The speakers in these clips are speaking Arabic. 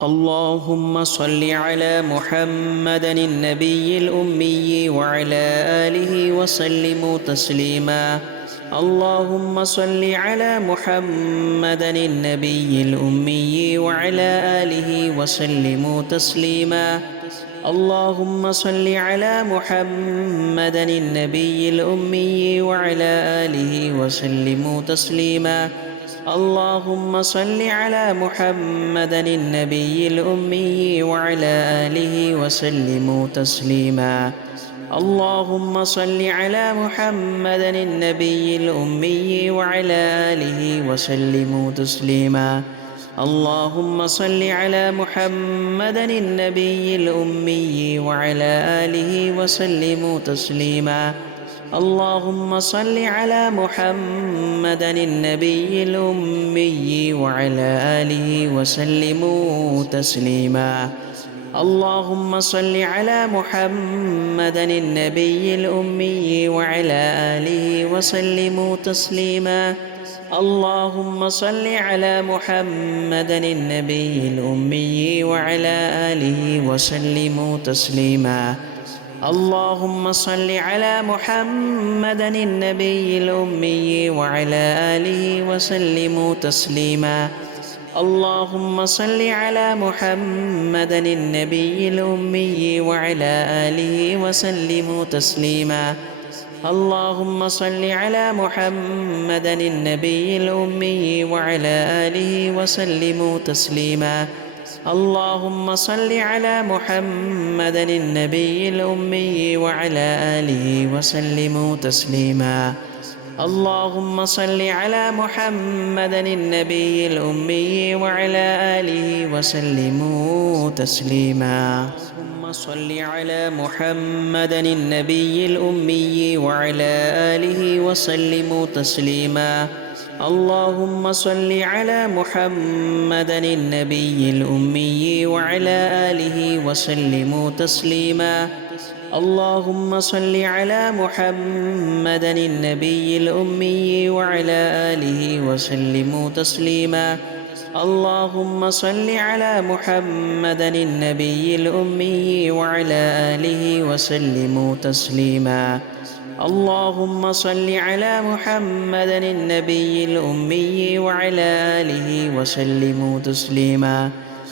اللهم صل على محمد النبي الأمي وعلى آله وسلم تسليما. اللهم صل على محمد النبي الأمي وعلى آله وسلم تسليما. اللهم صل على محمد النبي الأمي وعلى آله وسلم تسليما. اللهم صل على محمد النبي الأمي وعلى آله وسلم تسليما. اللهم صل على محمد النبي الأمي وعلى آله وسلم تسليما. اللهم صل على محمد النبي الأمي وعلى آله وسلم تسليما. اللهم صل على محمد النبي الأمي وعلى آله وسلم تسليما. اللهم صل على محمد النبي الأمي وعلى آله وسلم تسليما. اللهم صل على محمد النبي الأمي وعلى آله وسلم تسليما. اللهم صل على محمد النبي الأمي وعلى آله وسلم تسليما. اللهم صل على محمد النبي الأمي وعلى آله وسلم تسليما. اللهم صل على محمد النبي الأمي وعلى آله وسلم تسليما. اللهم صل على محمد النبي الأمي وعلى آله وسلم تسليما. اللهم صل على محمد النبي الأمي وعلى آله وسلم تسليما. اللهم صل على محمد النبي الأمي وعلى آله وسلم تسليما. اللهم صل على محمد النبي الأمي وعلى آله وسلم تسليما. اللهم صل على محمد النبي الأمي وعلى آله وسلم تسليما. اللهم صل على محمد النبي الأمي وعلى آله وسلم تسليما. اللهم صل على محمد النبي الأمي وعلى آله وسلم تسليما.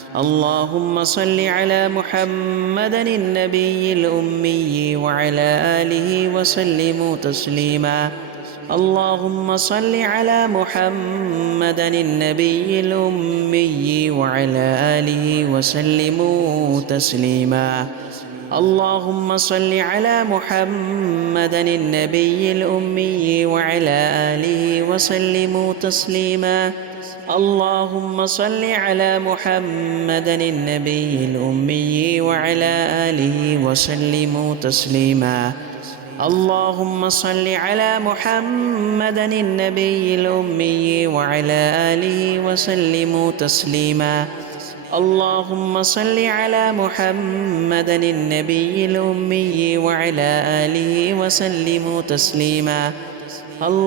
اللهم صل على محمد النبي الأمي وعلى آله وسلم تسليما. اللهم صل على محمد النبي الأمي وعلى آله وسلم تسليما. اللهم صل على محمد النبي الأمي وعلى آله وسلم تسليما. اللهم صل على محمد النبي الأمي وعلى آله وسلم تسليما. اللهم صل على محمد النبي الأمي وعلى آله وسلم تسليما. اللهم صل على محمد النبي الأمي وعلى آله وسلم تسليما.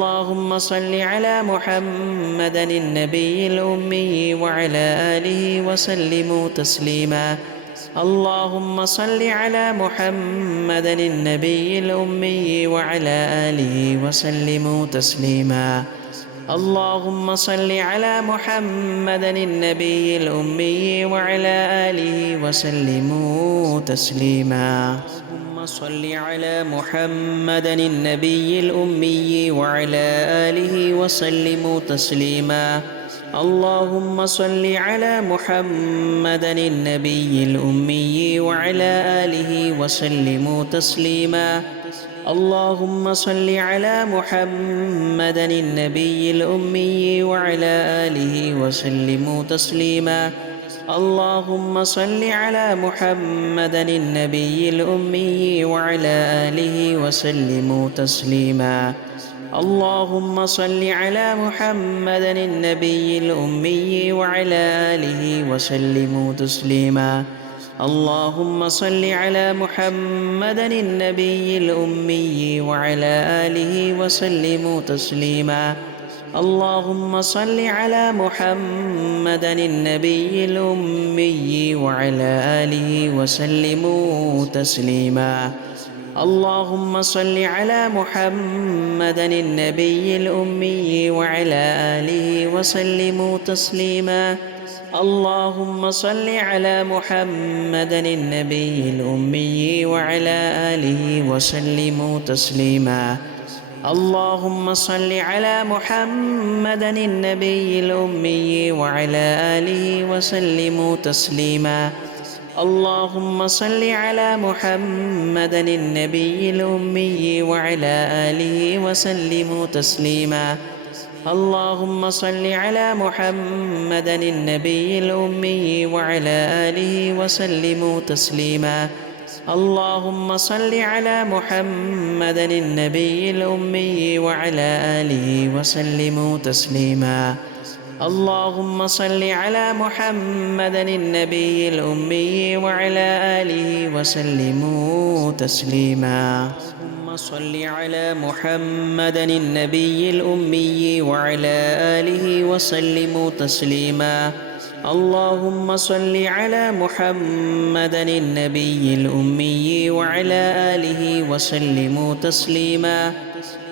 اللهم صل على محمد النبي الأمي وعلى آله وسلم تسليما. اللهم صل على محمد النبي الأمي وعلى آله وسلم تسليما. اللهم صل على محمد النبي الأمي وعلى آله وسلم تسليما. اللهم صل على محمد النبي الأمي وعلى آله وسلم تسليما. اللهم صل على محمد النبي الأمي وعلى آله وسلم تسليما. اللهم صل على محمد النبي الأمي وعلى آله وسلم تسليما. اللهم صل على محمد النبي الأمي وعلى آله وسلم تسليما. اللهم صل على محمد النبي الأمي وعلى آله وسلم تسليما. اللهم صل على محمد النبي الأمي وعلى آله وسلم تسليما. اللهم صل على محمد النبي الأمي وعلى آله وسلموا تسليما. اللهم صل على محمد النبي الأمي وعلى آله وسلموا تسليما. اللهم صل على محمد النبي الأمي وعلى آله وسلموا تسليما. اللهم صل على محمد النبي الأمي وعلى آله وسلموا تسليما. اللهم صل على محمد النبي الأمي وعلى آله وسلموا تسليما. اللهم صل على محمد النبي الأمي وعلى آله وسلموا تسليما. اللهم صل على محمد النبي الأمي وعلى آله وسلموا تسليما. اللهم صل على محمد النبي الأمي وعلى آله وسلموا تسليما. اللهم صل على محمد النبي الأمي وعلى آله وسلموا تسليما. اللهم صل على محمد النبي الأمي وعلى آله وسلموا تسليما.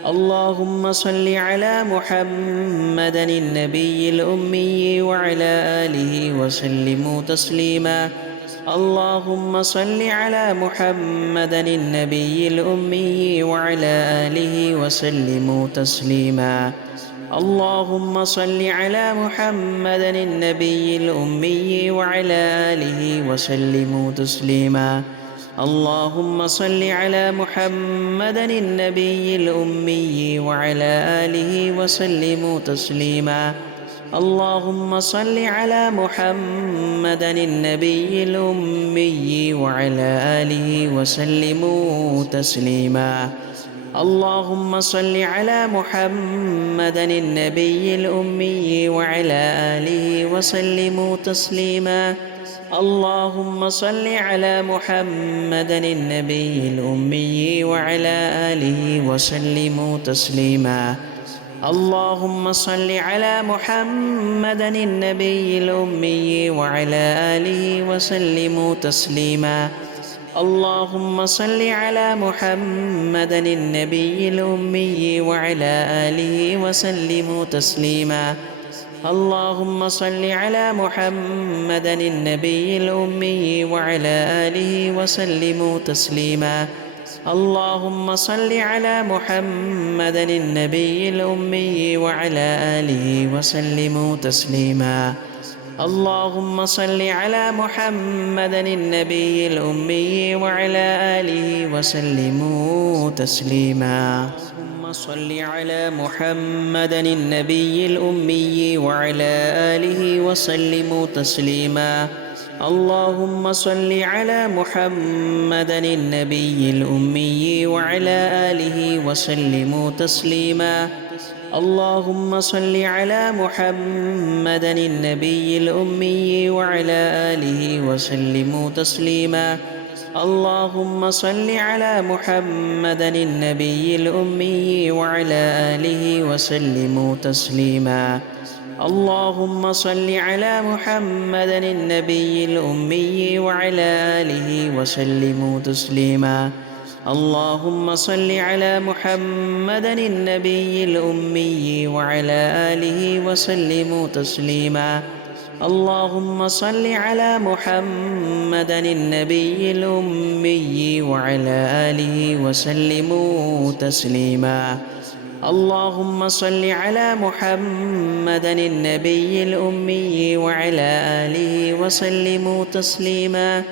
اللهم صل على محمد النبي الأمي وعلى آله وسلموا تسليما. اللهم صل على محمد النبي الأمي وعلى آله وسلموا تسليما. اللهم صل على محمد النبي الأمي وعلى آله وسلموا تسليما. اللهم صل على محمد النبي الأمي وعلى آله وسلموا تسليما. اللهم صل على محمد النبي الأمي وعلى آله وسلموا تسليما. اللهم صل على محمد النبي الأمي وعلى آله وسلموا تسليما. اللهم صل على محمد النبي الأمي وعلى آله وسلموا تسليما. اللهم صل على محمد النبي الأمي وعلى آله وسلموا تسليما. اللهم صل على محمد النبي الأمي وعلى آله وسلموا تسليما. اللهم صل على محمد النبي الأمي وعلى آله وسلموا تسليما. اللهم صل على محمد النبي الأمي وعلى آله وسلموا تسليما. اللهم صل على محمد النبي الأمي وعلى آله وسلموا تسليما. اللهم صل على محمد النبي الأمي وعلى آله وسلموا تسليما. اللهم صل على محمد النبي الأمي وعلى آله وسلموا تسليما. اللهم صل على محمد النبي الأمي وعلى آله وسلموا تسليما. اللهم صل على محمد النبي الأمي وعلى آله وسلموا تسليما. اللهم صل على محمد النبي الأمي وعلى آله وسلموا تسليما. اللهم صل على محمد النبي الأمي وعلى آله وسلموا تسليما. اللهم صل على محمد النبي الأمي وعلى آله وسلموا تسليما. اللهم صل على محمد النبي الأمي وعلى آله وسلموا تسليما.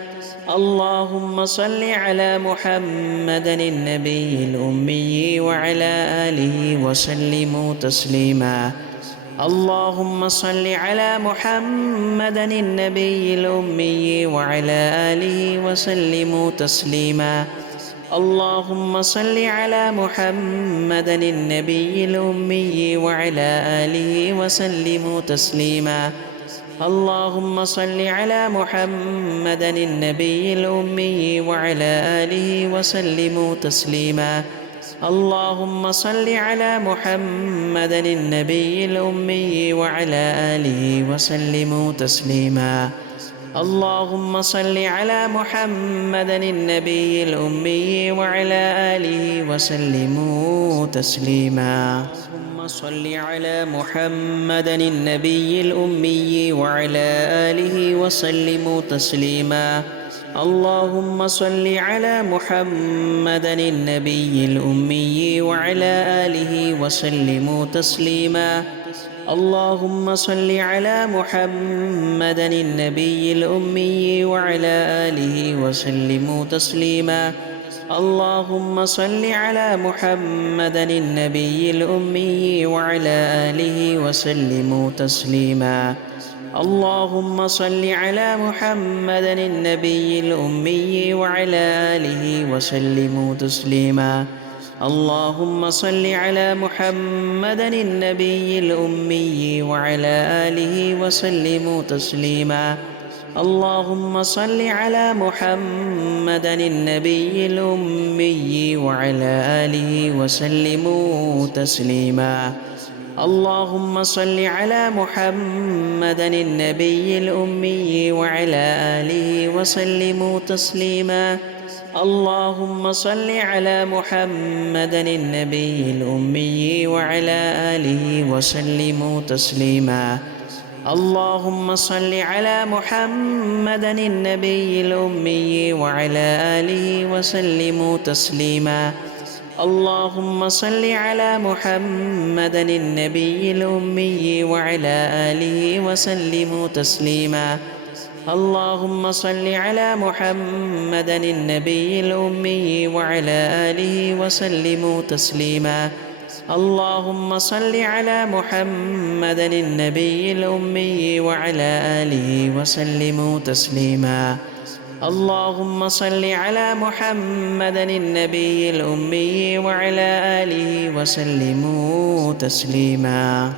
اللهم صل على محمد النبي الأمي وعلى آله وسلموا تسليما. اللهم صل على محمد النبي الأمي وعلى آله وسلموا تسليما. اللهم صل على محمد النبي الأمي وعلى آله وسلموا تسليما. اللهم صل على محمد النبي الأمي وعلى آله وسلموا تسليما. اللهم صل على محمد النبي الأمي وعلى آله وسلموا تسليما. اللهم صل على محمد النبي الأمي وعلى آله وسلموا تسليما. اللهم صل على محمد النبي الأمي وعلى آله وسلموا تسليما. اللهم صل على محمد النبي الأمي وعلى آله وسلموا تسليما. اللهم صل على محمد النبي الأمي وعلى آله وسلموا تسليما. اللهم صل على محمد النبي الأمي وعلى آله وسلموا تسليما. اللهم صل على محمد النبي الأمي وعلى آله وسلموا تسليما. اللهم صل على محمد النبي الأمي وعلى آله وسلموا تسليما. اللهم صل على محمد النبي الأمي وعلى آله وسلموا تسليما. اللهم صل على محمد النبي الأمي وعلى آله وسلموا تسليما. اللهم صل على محمد النبي الأمي وعلى آله وسلموا تسليما. اللهم صل على محمد النبي الأمي وعلى آله وسلموا تسليما. اللهم صل على محمد النبي الأمي وعلى آله وسلموا تسليما. اللهم صل على محمد النبي الأمي وعلى آله وسلموا تسليما. اللهم صل على محمد النبي الأمي وعلى آله وسلموا تسليما. اللهم صل على محمد النبي الأمي وعلى آله وسلموا تسليما.